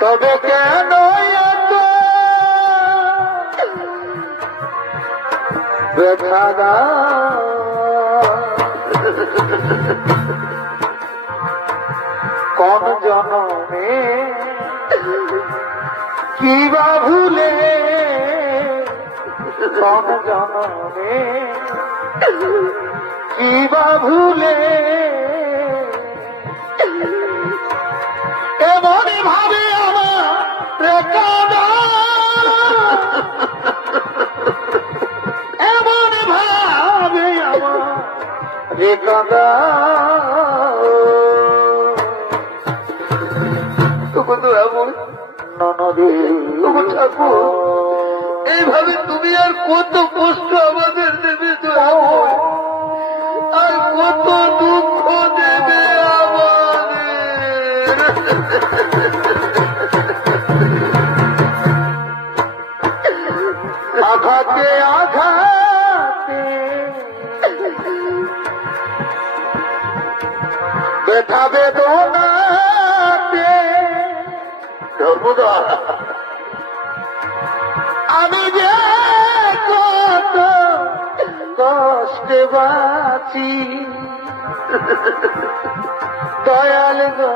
তবে কেন ব্যথা জনমে কি বা ভুলে কোন জনমে কি বা ভুলে? এমন ভাবে আমার এমন ভাবে আমার রে কাদা তবু তো এমন ননদে ঠাকুর এইভাবে তুমি আর কত কষ্ট আমাদের দেবে আর কত দুঃখ দেবে আমাদের? আঘাতে আঘাতে। সর্বদা কষ্টে বাঁচি। দয়াল গো